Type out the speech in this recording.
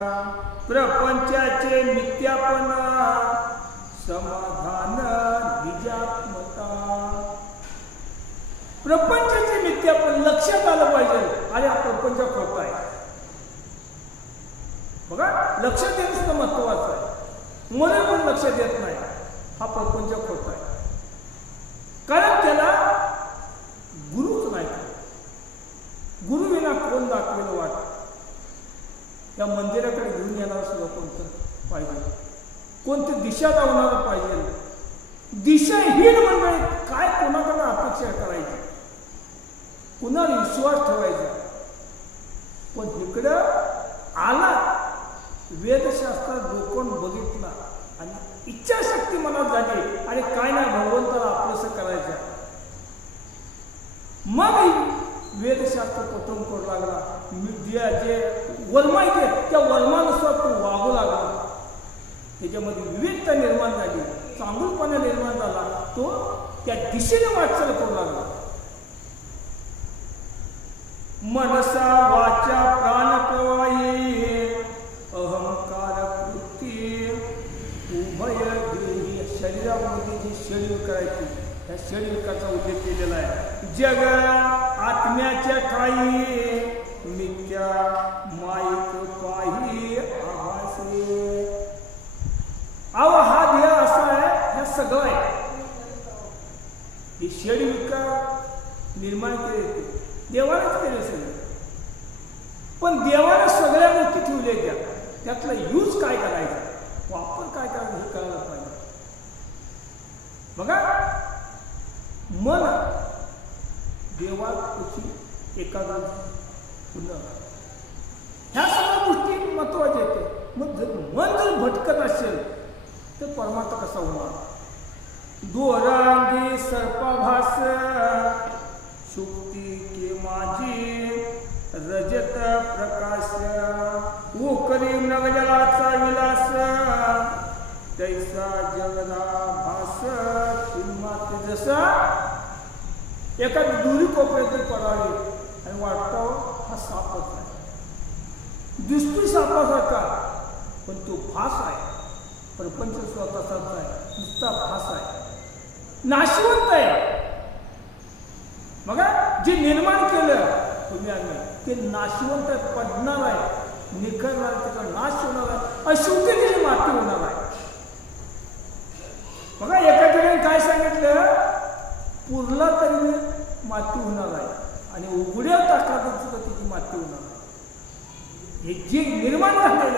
प्रपंचाचे मिथ्यापण समाधान निजात्मता. प्रपंचाचे मिथ्यापण लक्षात आलं पाहिजे. आणि हा प्रपंच खोटा आहे. बघा, लक्षात येणं सुद्धा महत्वाचं आहे. मला पण लक्षात येत नाही हा प्रपंच खोटा आहे. कारण त्याला गुरुच नाही. गुरु विना कोण दाखवेल वाट. या मंदिराकडे घेऊन येणार सुद्धा कोणतं पाहिजे, कोणती दिशा दाखवणार पाहिजे. दिशाहीन म्हणजे काय, कोणाकडे अपेक्षा करायची, कुणाला विश्वास ठेवायचा. पण इकडं आला, वेदशास्त्रात डोकून बघितला आणि इच्छाशक्ती मनात झाली आणि काय नाही भगवंताला आपलंसं करायचं. मग वेदशास्त्र पठण करू लागला. जे वर्मा आहे त्या वर्मानुसार तो वागू लागला. त्याच्यामध्ये विविधता निर्माण झाली, चांगुलपणा निर्माण झाला. तो त्या दिशेने वाटचाल करू लागला. मनसा वाचा प्राणप्रवाही अहंकार वृत्ती उभय देही. शरीरामध्ये जी शरीर करायची, त्या शरीराचा उल्लेख केलेला आहे. जग आत्म्याच्या ठाई मिथ्या माईक पाही आभासे. हा ध्येय असा आहे, ह्या सगळं आहे. हे शरीर निर्माण केले, देवानेच केले सगळे. पण देवाने सगळ्या गोष्टी ठेवल्या, त्यातला यूज काय करायचा, वापर काय करायचा हे कळायला पाहिजे. बघा, मन देवाची एकाग्रता पुन्हा ह्या सगळ्या गोष्टी महत्वाच्या आहेत. मग मन जर भटकत असेल तर परमात्मा कसा होणार. दोरांगी सर्पाभास शुक्ती के माझी रजत प्रकाश. उकरी नगजलाचा विलास तैसा जगदा भास. चिन्माते जसा एका दुरी कोपऱ्यात पडावे आणि वाटतं हा सापच आहे. दिसतो सापासारखा, पण तो फास आहे. प्रपंच स्वतःचाच आहे, नुसता फास आहे, नाशवंत आहे. बघा, जे निर्माण केलं तुम्ही आम्ही ते नाशवंत आहे, पडणार आहे, निखरणार, त्याचा नाश होणार आहे, अशुद्ध त्याची माती होणार आहे. बघा, एका ठिकाणी काय सांगितलं, पुरला तरी माती होणार आहे आणि उघड्या टाकला तर सुद्धा त्याची माती होणार आहे. हे जे निर्माण झालेलं